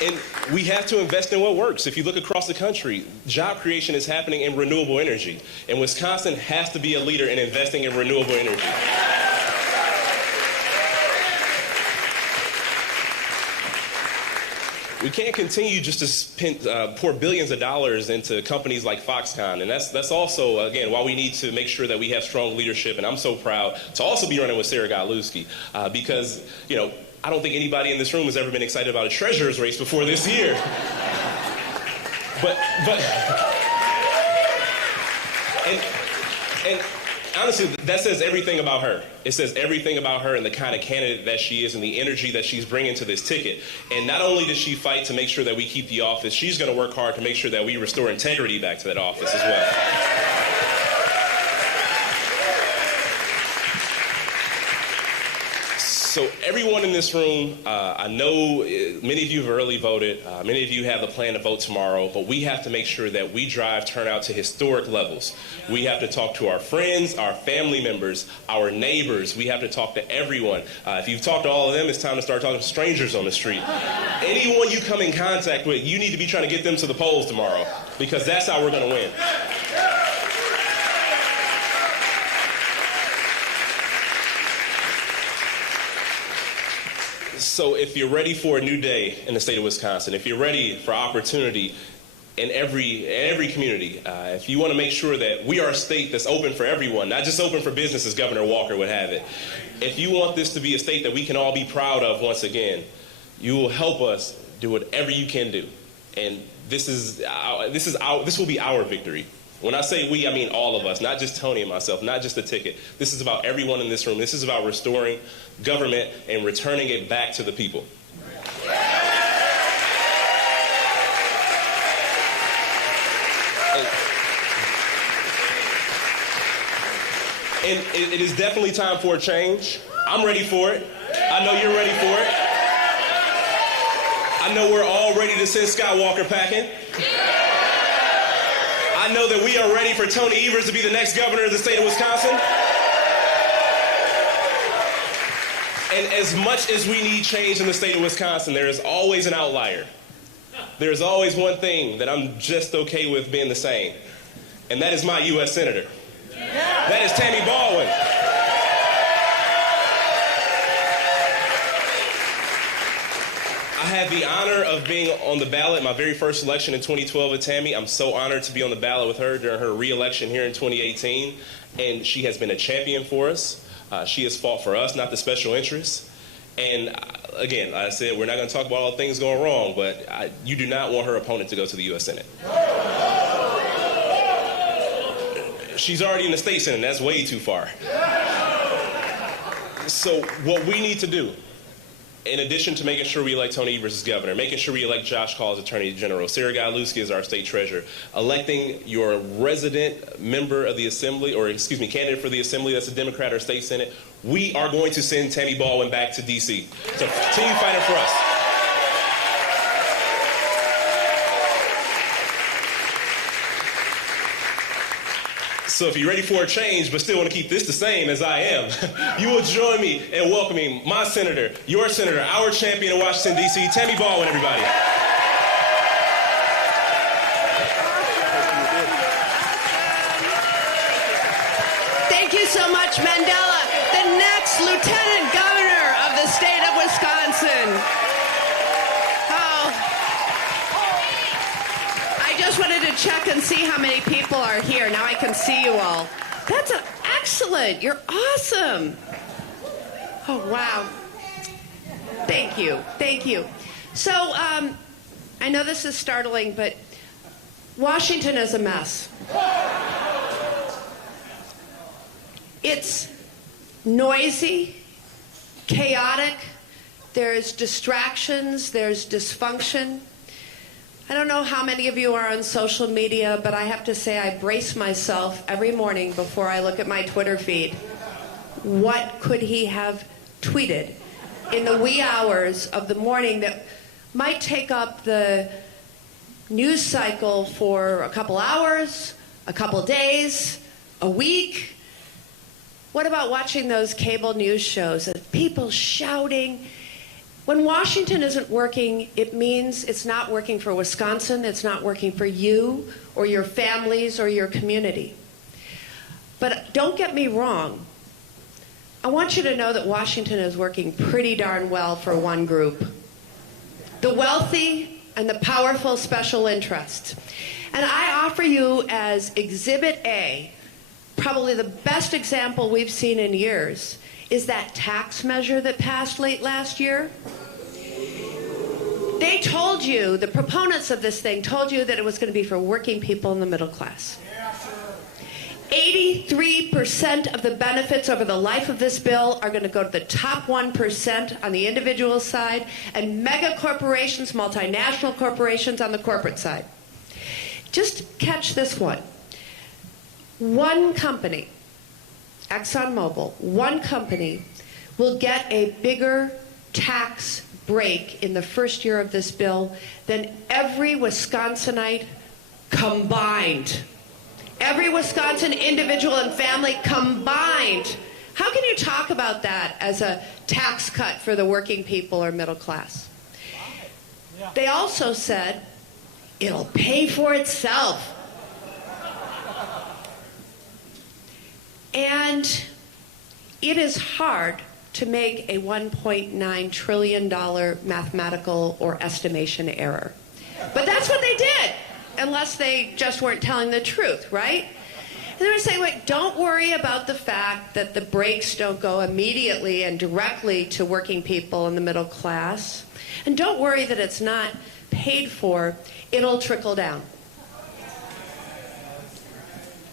And we have to invest in what works. If you look across the country, job creation is happening in renewable energy. And Wisconsin has to be a leader in investing in renewable energy. We can't continue just to pour billions of dollars into companies like Foxconn. And that's also, again, why we need to make sure that we have strong leadership. And I'm so proud to also be running with Sarah Godlewski because, you know, I don't think anybody in this room has ever been excited about a treasurer's race before this year. And honestly, that says everything about her. It says everything about her and the kind of candidate that she is and the energy that she's bringing to this ticket. And not only does she fight to make sure that we keep the office, she's going to work hard to make sure that we restore integrity back to that office as well. So everyone in this room, I know many of you have early voted, many of you have the plan to vote tomorrow, but we have to make sure that we drive turnout to historic levels. We have to talk to our friends, our family members, our neighbors. We have to talk to everyone. If you've talked to all of them, it's time to start talking to strangers on the street. Anyone you come in contact with, you need to be trying to get them to the polls tomorrow, because that's how we're going to win. So if you're ready for a new day in the state of Wisconsin, if you're ready for opportunity in every community, if you want to make sure that we are a state that's open for everyone, not just open for business as Governor Walker would have it, if you want this to be a state that we can all be proud of once again, you will help us do whatever you can do. And this will be our victory. When I say we, I mean all of us, not just Tony and myself, not just the ticket. This is about everyone in this room. This is about restoring government and returning it back to the people. And it is definitely time for a change. I'm ready for it. I know you're ready for it. I know we're all ready to send Skywalker packing. I know that we are ready for Tony Evers to be the next governor of the state of Wisconsin. And as much as we need change in the state of Wisconsin, there is always an outlier. There's always one thing that I'm just okay with being the same, and that is my U.S. Senator. That is Tammy Baldwin. I had the honor of being on the ballot my very first election in 2012 with Tammy. I'm so honored to be on the ballot with her during her re-election here in 2018. And she has been a champion for us. She has fought for us, not the special interests. And again, like I said, we're not going to talk about all the things going wrong, but you do not want her opponent to go to the U.S. Senate. She's already in the state Senate. That's way too far. So what we need to do, in addition to making sure we elect Tony Evers as governor, making sure we elect Josh Call as attorney general, Sarah Godlewski as our state treasurer, electing your resident member of the assembly, or excuse me, candidate for the assembly that's a Democrat or state senate, we are going to send Tammy Baldwin back to D.C. to continue fighting for us. So if you're ready for a change but still want to keep this the same as I am, you will join me in welcoming my senator, your senator, our champion in Washington, D.C., Tammy Baldwin, everybody. Thank you so much, Mandela. The next lieutenant governor of the state of Wisconsin. I just wanted to check and see how many people are here. Now I can see you all. That's excellent. You're awesome. Oh, wow. Thank you. Thank you. So, I know this is startling, but Washington is a mess. It's noisy, chaotic. There's distractions. There's dysfunction. I don't know how many of you are on social media, but I have to say I brace myself every morning before I look at my Twitter feed. What could he have tweeted in the wee hours of the morning that might take up the news cycle for a couple hours, a couple days, a week? What about watching those cable news shows of people shouting When Washington isn't working, it means it's not working for Wisconsin, it's not working for you or your families or your community. But don't get me wrong. I want you to know that Washington is working pretty darn well for one group: the wealthy and the powerful special interests. And I offer you as Exhibit A, probably the best example we've seen in years, is that tax measure that passed late last year. They told you, the proponents of this thing told you that it was going to be for working people in the middle class. 83% of the benefits over the life of this bill are going to go to the top 1% on the individual side, and mega corporations, multinational corporations on the corporate side. Just catch this one. One company, ExxonMobil, one company will get a bigger tax break in the first year of this bill than every Wisconsinite combined. Every Wisconsin individual and family combined. How can you talk about that as a tax cut for the working people or middle class? They also said it'll pay for itself. And it is hard to make a $1.9 trillion mathematical or estimation error. But that's what they did, unless they just weren't telling the truth, right? And they're going to say, wait, don't worry about the fact that the breaks don't go immediately and directly to working people in the middle class. And don't worry that it's not paid for. It'll trickle down.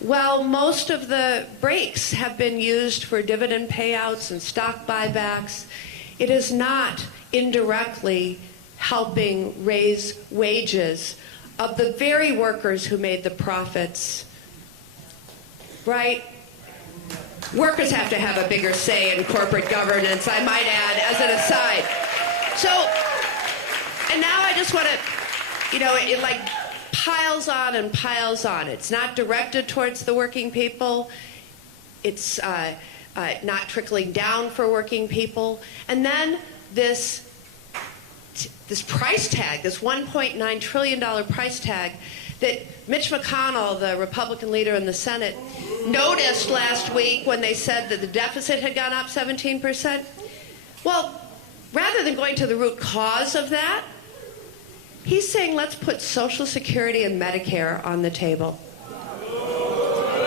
Well, most of the breaks have been used for dividend payouts and stock buybacks. It is not indirectly helping raise wages of the very workers who made the profits, right? Workers have to have a bigger say in corporate governance, I might add, as an aside. So, and now I just want to, it like piles on and piles on. It's not directed towards the working people. It's not trickling down for working people. And then this price tag, this $1.9 trillion price tag that Mitch McConnell, the Republican leader in the Senate, noticed last week when they said that the deficit had gone up 17%. Well, rather than going to the root cause of that, he's saying let's put Social Security and Medicare on the table.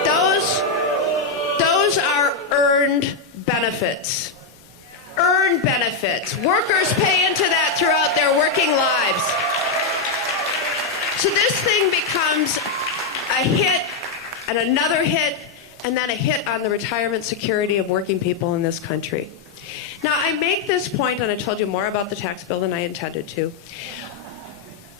Those are earned benefits. Earned benefits. Workers pay into that throughout their working lives. So this thing becomes a hit and another hit and then a hit on the retirement security of working people in this country. Now, I make this point, and I told you more about the tax bill than I intended to.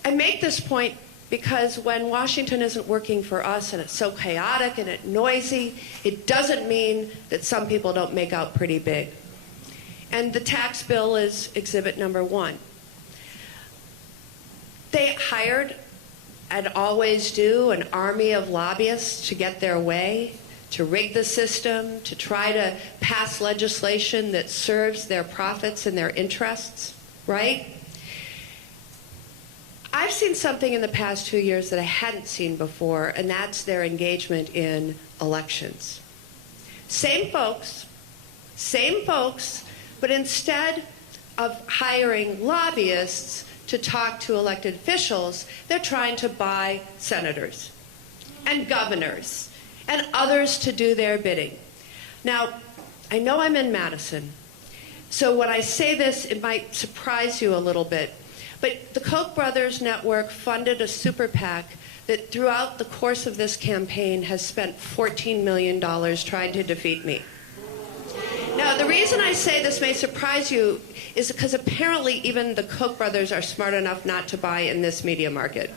I make this point because when Washington isn't working for us and it's so chaotic and it's noisy, it doesn't mean that some people don't make out pretty big. And the tax bill is exhibit number one. They hired, and always do, an army of lobbyists to get their way, to rig the system, to try to pass legislation that serves their profits and their interests, right? I've seen something in the past 2 years that I hadn't seen before, and that's their engagement in elections. Same folks, but instead of hiring lobbyists to talk to elected officials, they're trying to buy senators and governors and others to do their bidding. Now, I know I'm in Madison, so when I say this, it might surprise you a little bit, but the Koch brothers network funded a super PAC that throughout the course of this campaign has spent $14 million trying to defeat me. Now, the reason I say this may surprise you is because apparently even the Koch brothers are smart enough not to buy in this media market.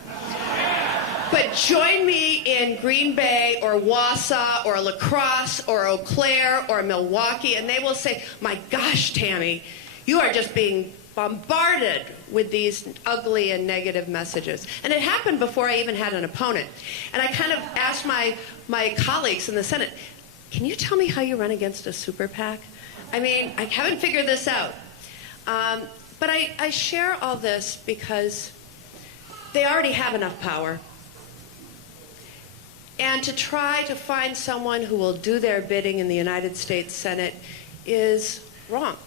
But join me in Green Bay or Wausau or La Crosse or Eau Claire or Milwaukee, and they will say, my gosh, Tammy, you are just being bombarded with these ugly and negative messages. And it happened before I even had an opponent. And I kind of asked my colleagues in the Senate, can you tell me how you run against a super PAC? I mean, I haven't figured this out. But I share all this because they already have enough power. And to try to find someone who will do their bidding in the United States Senate is wrong.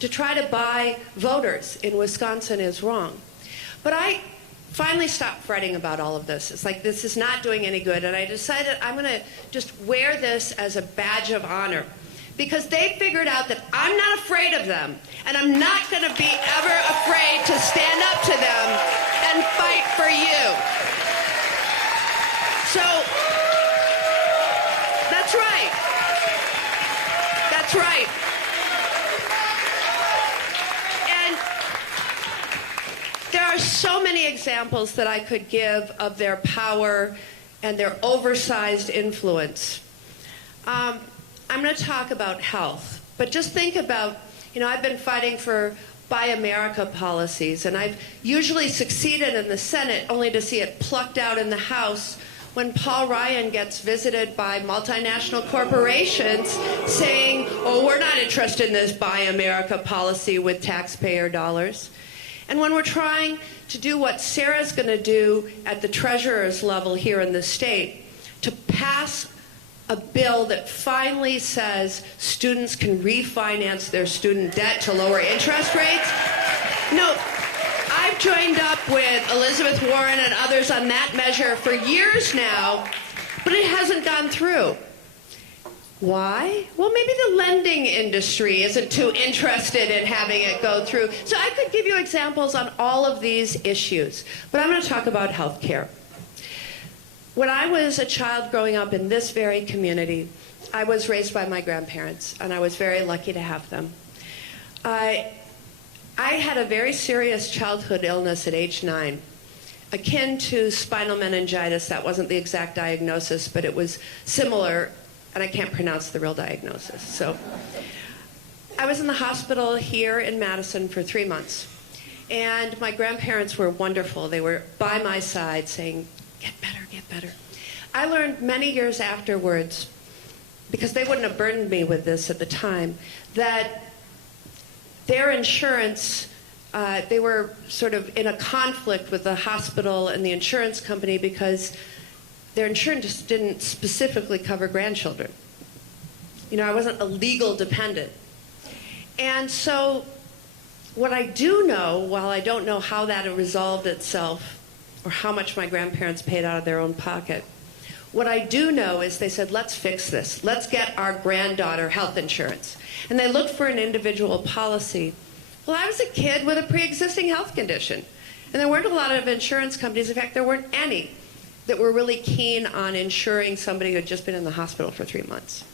To try to buy voters in Wisconsin is wrong. But I finally stopped fretting about all of this. It's like, this is not doing any good. And I decided I'm going to just wear this as a badge of honor. Because they figured out that I'm not afraid of them. And I'm not going to be ever afraid to stand up to them and fight for you. So, that's right. That's right. And there are so many examples that I could give of their power and their oversized influence. I'm going to talk about health, but just think about, I've been fighting for Buy America policies, and I've usually succeeded in the Senate only to see it plucked out in the House when Paul Ryan gets visited by multinational corporations saying, oh, we're not interested in this Buy America policy with taxpayer dollars. And when we're trying to do what Sarah's going to do at the treasurer's level here in the state, to pass a bill that finally says students can refinance their student debt to lower interest rates. No, I've joined up with Elizabeth Warren and others on that measure for years now, but it hasn't gone through. Why? Well, maybe the lending industry isn't too interested in having it go through. So I could give you examples on all of these issues, but I'm going to talk about health care. When I was a child growing up in this very community, I was raised by my grandparents, and I was very lucky to have them. I had a very serious childhood illness at age 9, akin to spinal meningitis. That wasn't the exact diagnosis, but it was similar, and I can't pronounce the real diagnosis. So I was in the hospital here in Madison for 3 months, and my grandparents were wonderful. They were by my side saying, get better, get better. I learned many years afterwards, because they wouldn't have burdened me with this at the time, that their insurance, they were sort of in a conflict with the hospital and the insurance company because their insurance just didn't specifically cover grandchildren. I wasn't a legal dependent. And so what I do know, while I don't know how that resolved itself, or how much my grandparents paid out of their own pocket. What I do know is they said, let's fix this. Let's get our granddaughter health insurance. And they looked for an individual policy. Well, I was a kid with a pre-existing health condition. And there weren't a lot of insurance companies. In fact, there weren't any that were really keen on insuring somebody who had just been in the hospital for 3 months.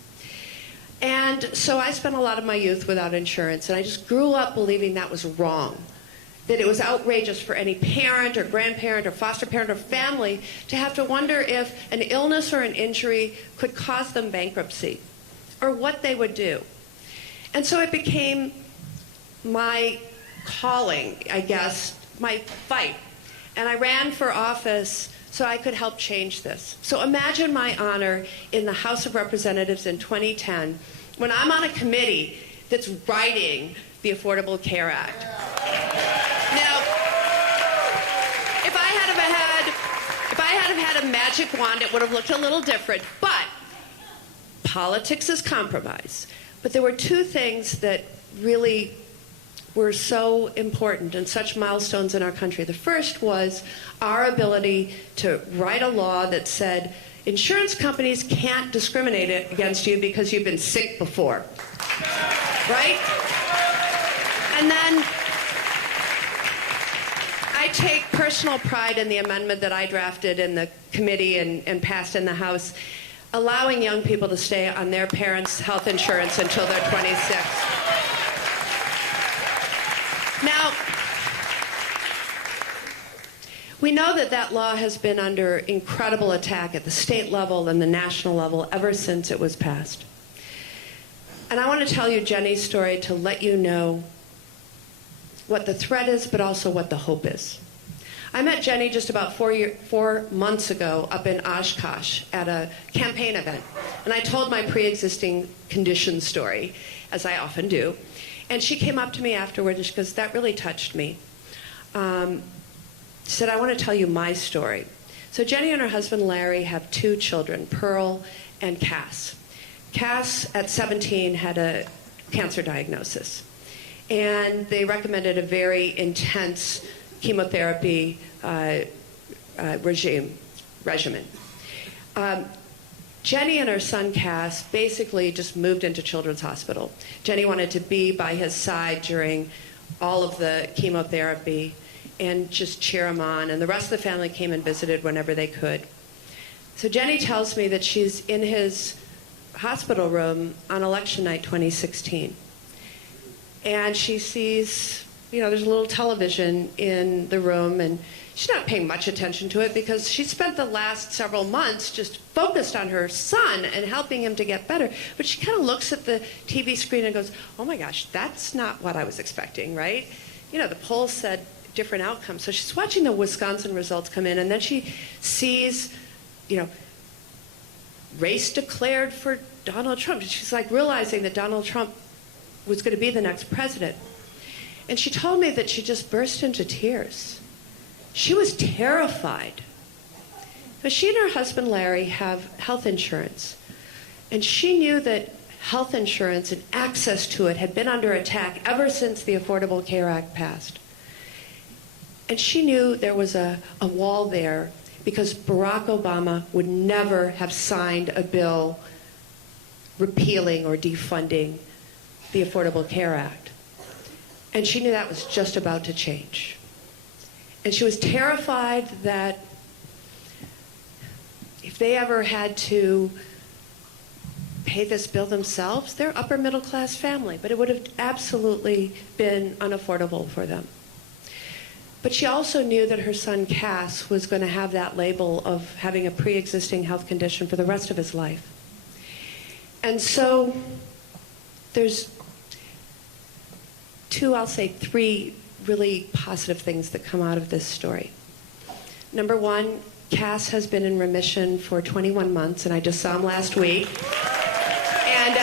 And so I spent a lot of my youth without insurance. And I just grew up believing that was wrong. That it was outrageous for any parent or grandparent or foster parent or family to have to wonder if an illness or an injury could cause them bankruptcy, or what they would do. And so it became my calling, I guess, my fight. And I ran for office so I could help change this. So imagine my honor in the House of Representatives in 2010 when I'm on a committee that's writing the Affordable Care Act. Now, if I had had a magic wand, it would have looked a little different. But politics is compromise. But there were two things that really were so important and such milestones in our country. The first was our ability to write a law that said insurance companies can't discriminate against you because you've been sick before. Right? And then I take personal pride in the amendment that I drafted in the committee and passed in the House, allowing young people to stay on their parents' health insurance until they're 26. Now, we know that that law has been under incredible attack at the state level and the national level ever since it was passed. And I want to tell you Jenny's story to let you know what the threat is, but also what the hope is. I met Jenny just about 4 months ago up in Oshkosh at a campaign event. And I told my pre-existing condition story, as I often do. And she came up to me afterward and she goes, that really touched me. She said, I want to tell you my story. So Jenny and her husband Larry have 2 children, Pearl and Cass. Cass, at 17, had a cancer diagnosis. And they recommended a very intense chemotherapy regimen. Jenny and her son Cass basically just moved into Children's Hospital. Jenny wanted to be by his side during all of the chemotherapy and just cheer him on. And the rest of the family came and visited whenever they could. So Jenny tells me that she's in his hospital room on election night 2016. And she sees, there's a little television in the room, and she's not paying much attention to it because she spent the last several months just focused on her son and helping him to get better. But she kind of looks at the TV screen and goes, oh my gosh, that's not what I was expecting, right? The polls said different outcomes. So she's watching the Wisconsin results come in, and then she sees, race declared for Donald Trump. She's like realizing that Donald Trump was going to be the next president. And she told me that she just burst into tears. She was terrified. But she and her husband Larry have health insurance. And she knew that health insurance and access to it had been under attack ever since the Affordable Care Act passed. And she knew there was a wall there because Barack Obama would never have signed a bill repealing or defunding the Affordable Care Act. And she knew that was just about to change. And she was terrified that if they ever had to pay this bill themselves, they're upper middle class family, but it would have absolutely been unaffordable for them. But she also knew that her son Cass was going to have that label of having a pre-existing health condition for the rest of his life. And so there's 2, I'll say 3 really positive things that come out of this story. Number 1, Cass has been in remission for 21 months, and I just saw him last week. And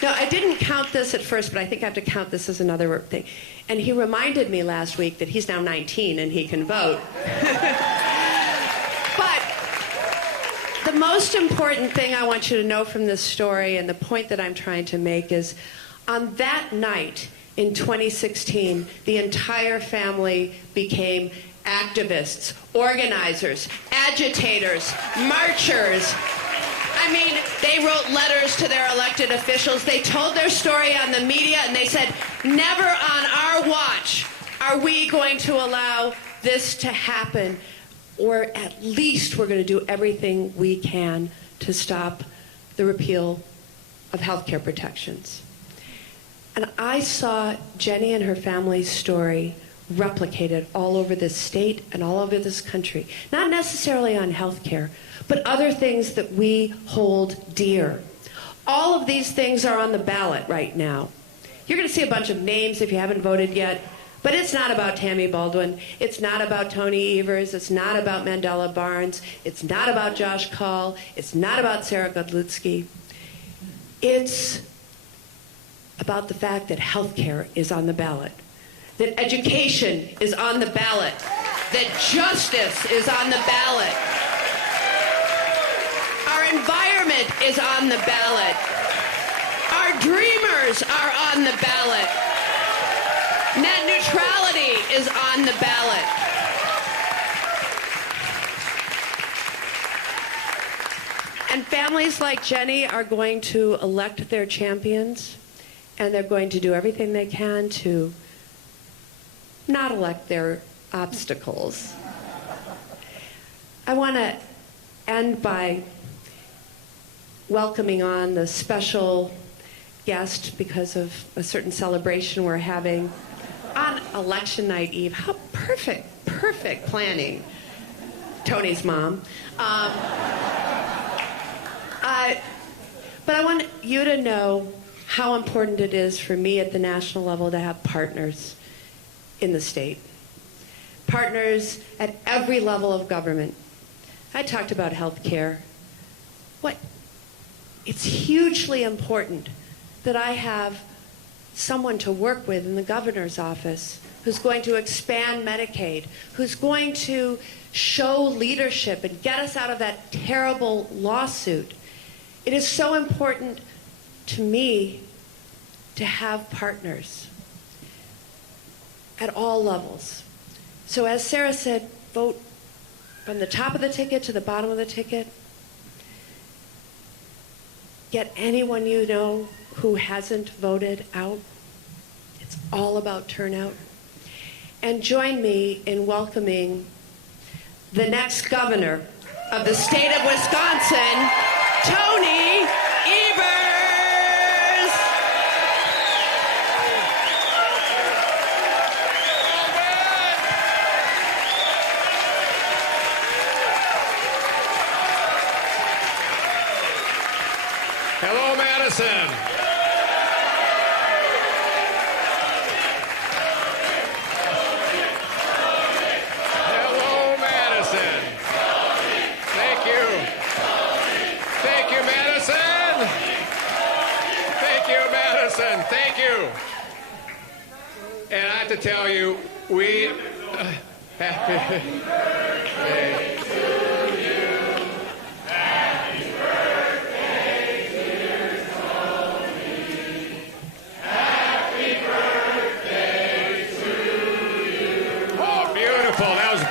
no, I didn't count this at first, but I think I have to count this as another thing. And he reminded me last week that he's now 19 and he can vote. But the most important thing I want you to know from this story, and the point that I'm trying to make, is on that night in 2016, the entire family became activists, organizers, agitators, marchers. I mean, they wrote letters to their elected officials. They told their story on the media, and they said, never on our watch are we going to allow this to happen, or at least we're going to do everything we can to stop the repeal of health care protections. And I saw Jenny and her family's story replicated all over this state and all over this country. Not necessarily on health care, but other things that we hold dear. All of these things are on the ballot right now. You're going to see a bunch of names if you haven't voted yet, but it's not about Tammy Baldwin. It's not about Tony Evers. It's not about Mandela Barnes. It's not about Josh Kaul. It's not about Sarah Godlutsky. It's about the fact that health care is on the ballot, that education is on the ballot, that justice is on the ballot. Our environment is on the ballot. Our dreamers are on the ballot. Net neutrality is on the ballot. And families like Jenny are going to elect their champions, and they're going to do everything they can to not elect their obstacles. I want to end by welcoming on the special guest because of a certain celebration we're having on election night eve. How perfect planning. Tony's mom. But I want you to know how important it is for me at the national level to have partners in the state. Partners at every level of government. I talked about health care. It's hugely important that I have someone to work with in the governor's office who's going to expand Medicaid, who's going to show leadership and get us out of that terrible lawsuit. It is so important to me to have partners at all levels. So as Sarah said, vote from the top of the ticket to the bottom of the ticket. Get anyone you know who hasn't voted out. It's all about turnout. And join me in welcoming the next governor of the state of Wisconsin, Tony Evers. Hello, Madison. Hello, Madison. Thank you. Thank you, Madison. Thank you, Madison. Thank you. And I have to tell you, we happy birthday.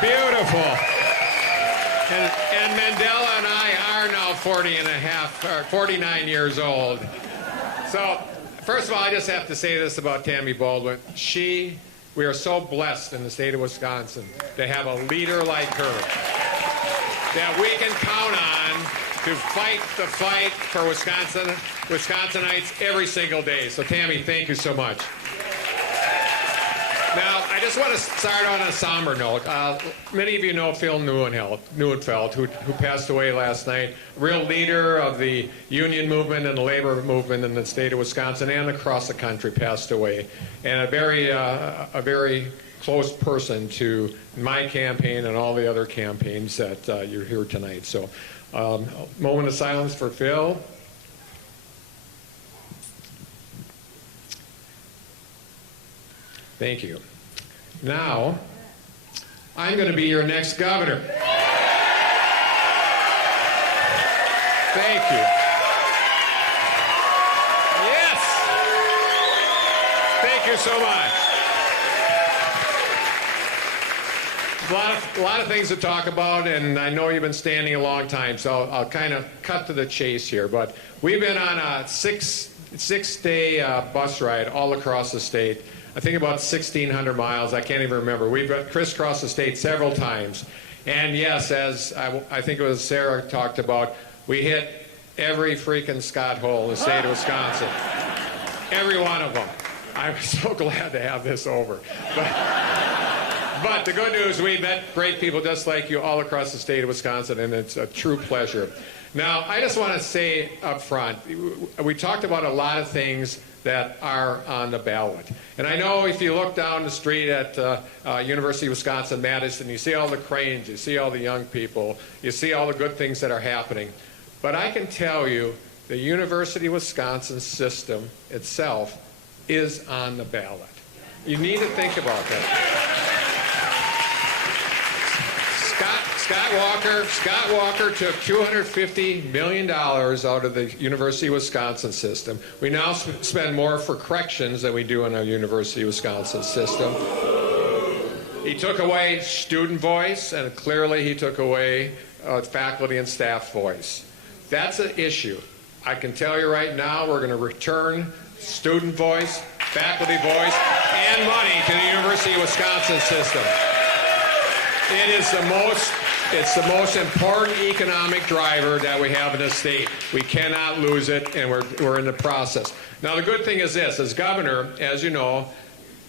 Beautiful. And Mandela and I are now 49 years old. So, first of all, I just have to say this about Tammy Baldwin. We are so blessed in the state of Wisconsin to have a leader like her that we can count on to fight the fight for Wisconsinites every single day. So, Tammy, thank you so much. Now, I just want to start on a somber note. Many of you know Phil Neuenfeld, who passed away last night, a real leader of the union movement and the labor movement in the state of Wisconsin and across the country, passed away, and a very close person to my campaign and all the other campaigns that you're here tonight. So, moment of silence for Phil. Thank you. Now, I'm going to be your next governor. Thank you. Yes! Thank you so much. A lot of things to talk about, and I know you've been standing a long time, so I'll kind of cut to the chase here. But we've been on a six-day bus ride all across the state. I think about 1,600 miles. I can't even remember. We've crisscrossed the state several times. And yes, as I think it was Sarah talked about, we hit every freaking Scott hole in the state of Wisconsin. Every one of them. I'm so glad to have this over. But the good news, we met great people just like you all across the state of Wisconsin, and it's a true pleasure. Now, I just want to say up front, we talked about a lot of things that are on the ballot. And I know if you look down the street at University of Wisconsin-Madison, you see all the cranes, you see all the young people, you see all the good things that are happening. But I can tell you the University of Wisconsin system itself is on the ballot. You need to think about that. Scott Walker took $250 million out of the University of Wisconsin system. We now spend more for corrections than we do in our University of Wisconsin system. He took away student voice, and clearly he took away faculty and staff voice. That's an issue. I can tell you right now, we're going to return student voice, faculty voice, and money to the University of Wisconsin system. It's the most important economic driver that we have in the state. We cannot lose it, and we're in the process. Now, the good thing is this. As governor, as you know,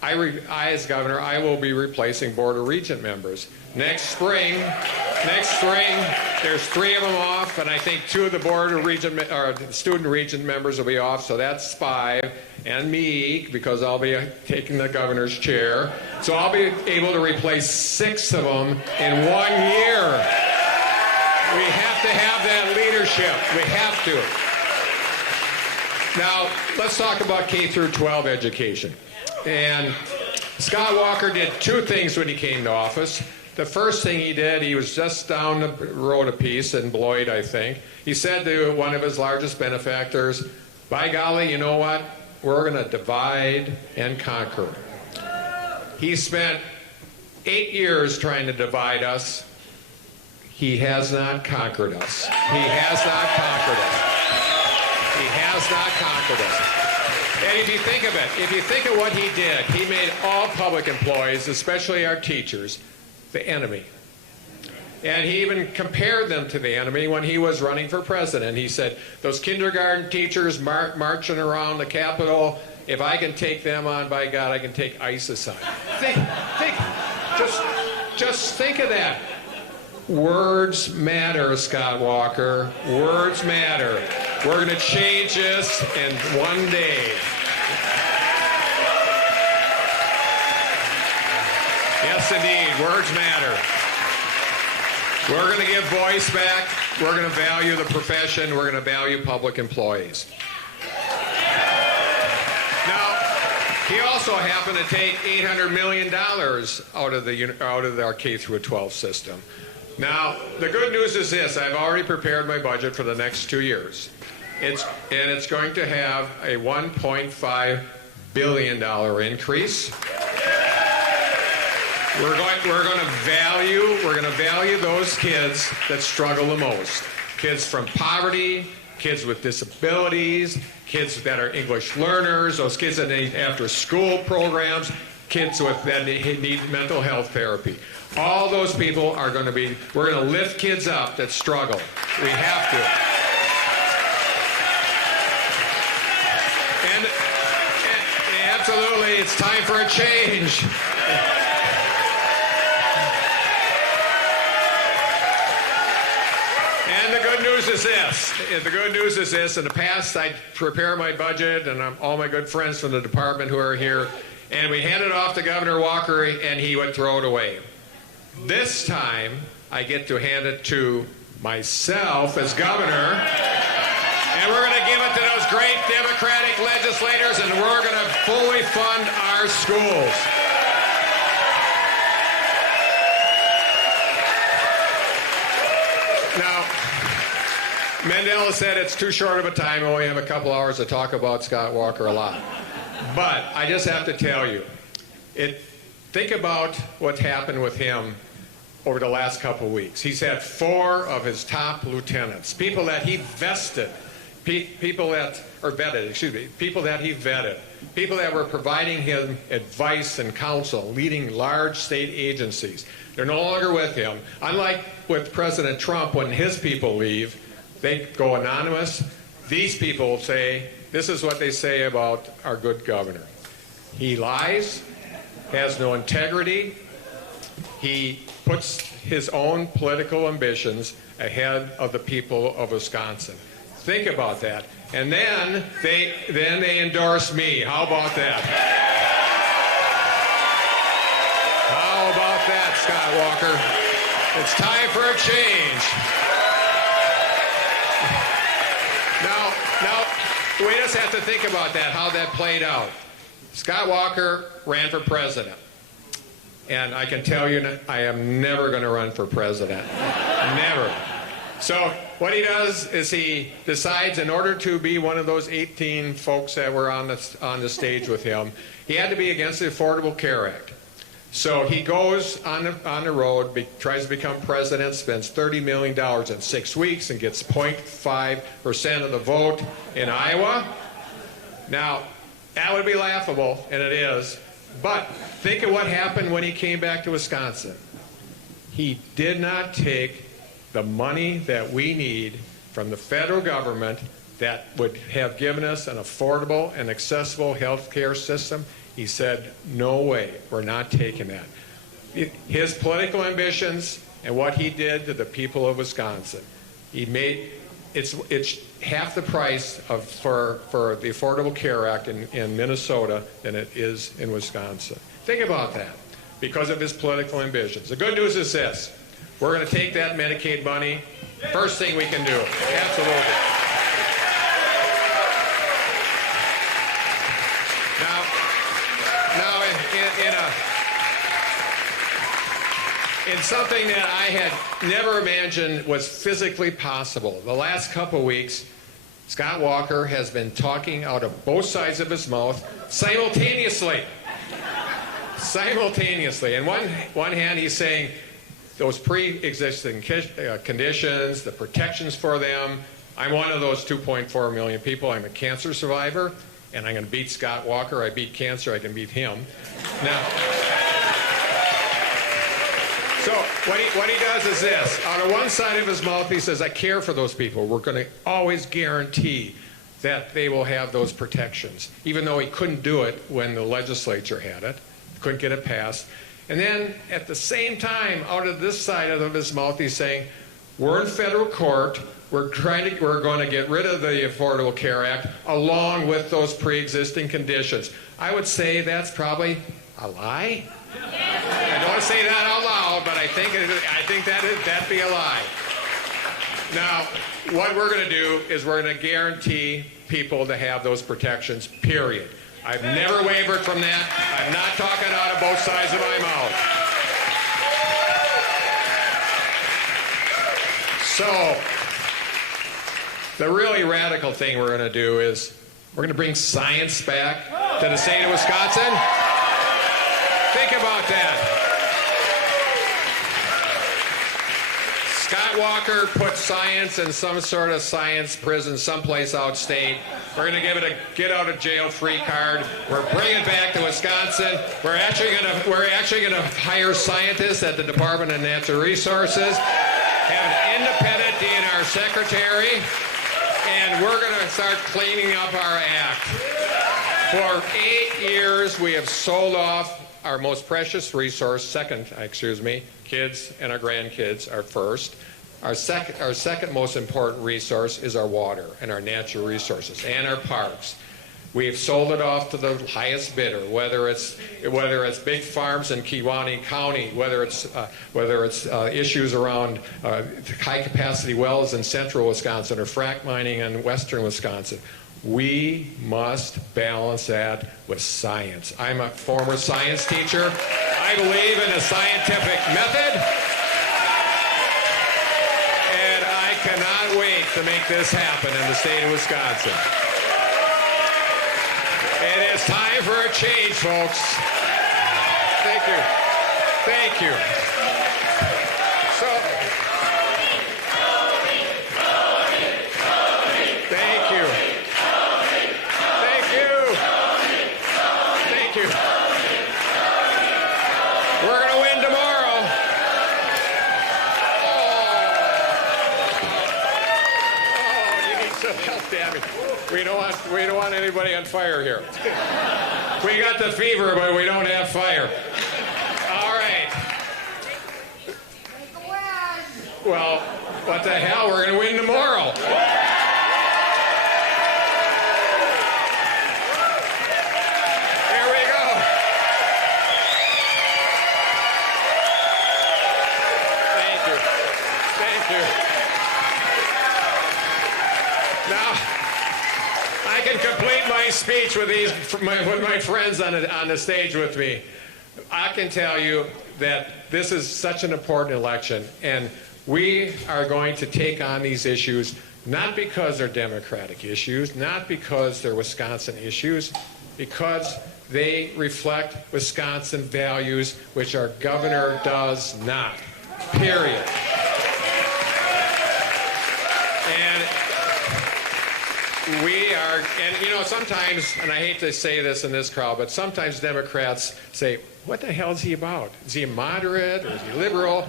as governor, I will be replacing Board of Regent members. Next spring, there's 3 of them off, and I think 2 of the Board of Regent, or Student Regent members will be off, so that's 5, and me, because I'll be taking the governor's chair. So I'll be able to replace 6 of them in 1 year. We have to have that leadership. We have to. Now, let's talk about K through 12 education. And Scott Walker did two things when he came to office. The first thing he did, he was just down the road a piece in Beloit, I think. He said to one of his largest benefactors, by golly, you know what? We're going to divide and conquer. He spent 8 years trying to divide us. He has not conquered us. He has not conquered us. He has not conquered us. And if you think of it, if you think of what he did, he made all public employees, especially our teachers, the enemy. And he even compared them to the enemy when he was running for president. He said, those kindergarten teachers marching around the Capitol, if I can take them on, by God, I can take ISIS on. Just think of that. Words matter, Scott Walker. Words matter. We're going to change this in one day. Yes, indeed. Words matter. We're going to give voice back. We're going to value the profession. We're going to value public employees. Now, he also happened to take $800 million out of our K through 12 system. Now, the good news is this. I've already prepared my budget for the next 2 years. It's going to have a $1.5 billion increase. We're going to value those kids that struggle the most. Kids from poverty, kids with disabilities, kids that are English learners, those kids that need after-school programs, kids that need mental health therapy. All those people are going to be, we're going to lift kids up that struggle. We have to. And absolutely, it's time for a change. And the good news is this. The good news is this. In the past, I'd prepare my budget, and all my good friends from the department who are here, and we hand it off to Governor Walker, and he would throw it away. This time, I get to hand it to myself as governor, and we're going to give it to those great Democratic legislators, and we're going to fully fund our schools. Now, Mandela said it's too short of a time. We only have a couple hours to talk about Scott Walker a lot. But I just have to tell you, think about what's happened with him over the last couple of weeks. He's had 4 of his top lieutenants, people that he vested, people that he vetted, people that were providing him advice and counsel, leading large state agencies. They're no longer with him. Unlike with President Trump, when his people leave, they go anonymous. These people say, this is what they say about our good governor. He lies, has no integrity. He puts his own political ambitions ahead of the people of Wisconsin. Think about that. And then they endorse me. How about that? How about that, Scott Walker? It's time for a change. Now, we just have to think about that, how that played out. Scott Walker ran for president. And I can tell you, I am never going to run for president. Never. So what he does is he decides, in order to be one of those 18 folks that were on the stage with him, he had to be against the Affordable Care Act. So he goes on the road, tries to become president, spends $30 million in 6 weeks, and gets 0.5% of the vote in Iowa. Now, that would be laughable, and it is. But think of what happened when he came back to Wisconsin. He did not take the money that we need from the federal government that would have given us an affordable and accessible health care system. He said, no way, we're not taking that. His political ambitions and what he did to the people of Wisconsin, it's half the price for the Affordable Care Act in Minnesota than it is in Wisconsin. Think about that, because of his political ambitions. The good news is this. We're going to take that Medicaid money. First thing we can do. Absolutely. in something that I had never imagined was physically possible. The last couple weeks, Scott Walker has been talking out of both sides of his mouth simultaneously. Simultaneously. In one hand, he's saying those pre-existing conditions, the protections for them. I'm one of those 2.4 million people. I'm a cancer survivor, and I'm going to beat Scott Walker. I beat cancer. I can beat him. Now, so what he does is this. Out of one side of his mouth, he says, I care for those people. We're going to always guarantee that they will have those protections, even though he couldn't do it when the legislature had it, couldn't get it passed. And then at the same time, out of this side of his mouth, he's saying, we're in federal court. We're going to get rid of the Affordable Care Act along with those pre-existing conditions. I would say that's probably a lie. I don't want to say that out loud, but I think that'd be a lie. Now, what we're going to do is we're going to guarantee people to have those protections, period. I've never wavered from that. I'm not talking out of both sides of my mouth. So, the really radical thing we're going to do is we're going to bring science back to the state of Wisconsin. Think about that. Scott Walker put science in some sort of science prison someplace outstate. We're going to give it a get-out-of-jail-free card. We're bringing it back to Wisconsin. We're actually going to hire scientists at the Department of Natural Resources, have an independent DNR secretary, and we're going to start cleaning up our act. For 8 years, we have sold off our most precious resource, kids and our grandkids are first. Our second most important resource is our water and our natural resources and our parks. We've sold it off to the highest bidder, whether it's big farms in Kewaunee County, whether it's issues around high-capacity wells in central Wisconsin or frack mining in western Wisconsin. We must balance that with science. I'm a former science teacher. I believe in the scientific method. And I cannot wait to make this happen in the state of Wisconsin. It is time for a change, folks. Thank you. Thank you. So, thank you. We're going to win tomorrow. Oh, you need some help, Davy. We don't want anybody on fire here. We got the fever, but we don't have fire. All right. Well, what the hell? We're going to win tomorrow. Now, I can complete my speech with my friends on the stage with me. I can tell you that this is such an important election, and we are going to take on these issues not because they're Democratic issues, not because they're Wisconsin issues, because they reflect Wisconsin values, which our governor does not. Period. We are, and you know, sometimes, and I hate to say this in this crowd, but sometimes Democrats say, what the hell is he about? Is he a moderate or is he liberal?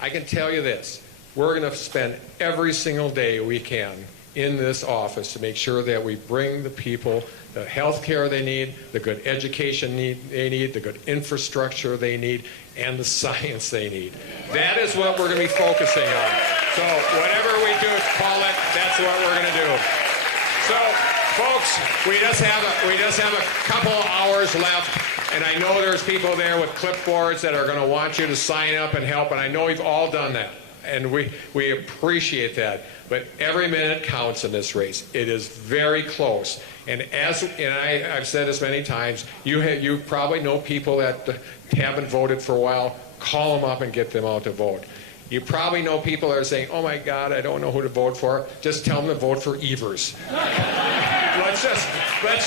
I can tell you this. We're going to spend every single day we can in this office to make sure that we bring the people the health care they need, the good education they need, the good infrastructure they need, and the science they need. That is what we're going to be focusing on. So whatever we do call it, that's what we're going to do. So, folks, we just have a couple hours left, and I know there's people there with clipboards that are going to want you to sign up and help, and I know we've all done that, and we appreciate that. But every minute counts in this race. It is very close, and I've said this many times. You probably know people that haven't voted for a while. call them up and get them out to vote. You probably know people that are saying, oh my God, I don't know who to vote for. Just tell them to vote for Evers. let's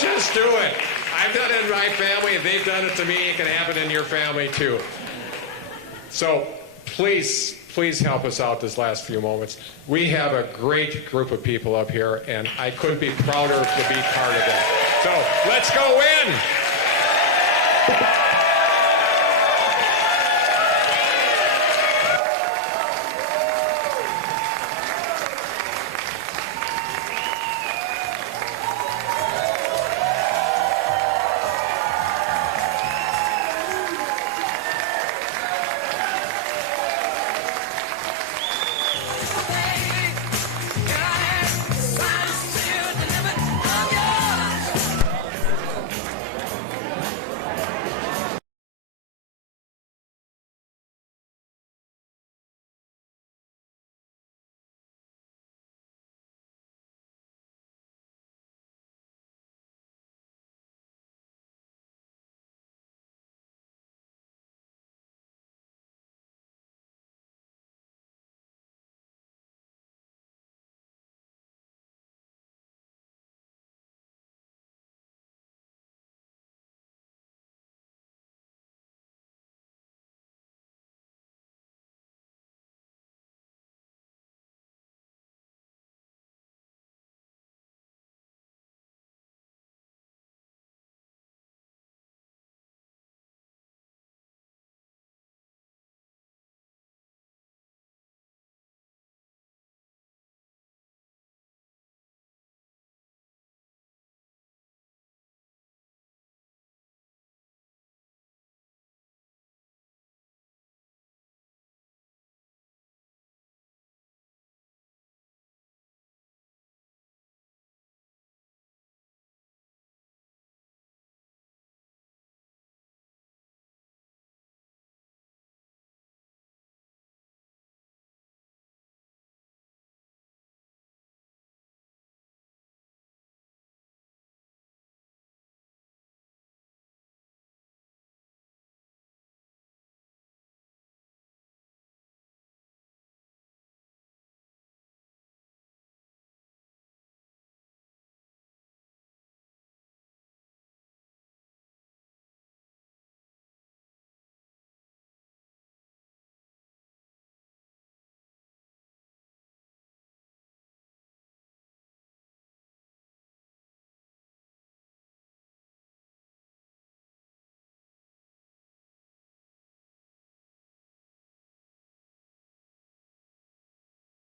just do it. I've done it in my family. If they've done it to me, it can happen in your family too. So please help us out this last few moments. We have a great group of people up here, and I couldn't be prouder to be part of it. So let's go win!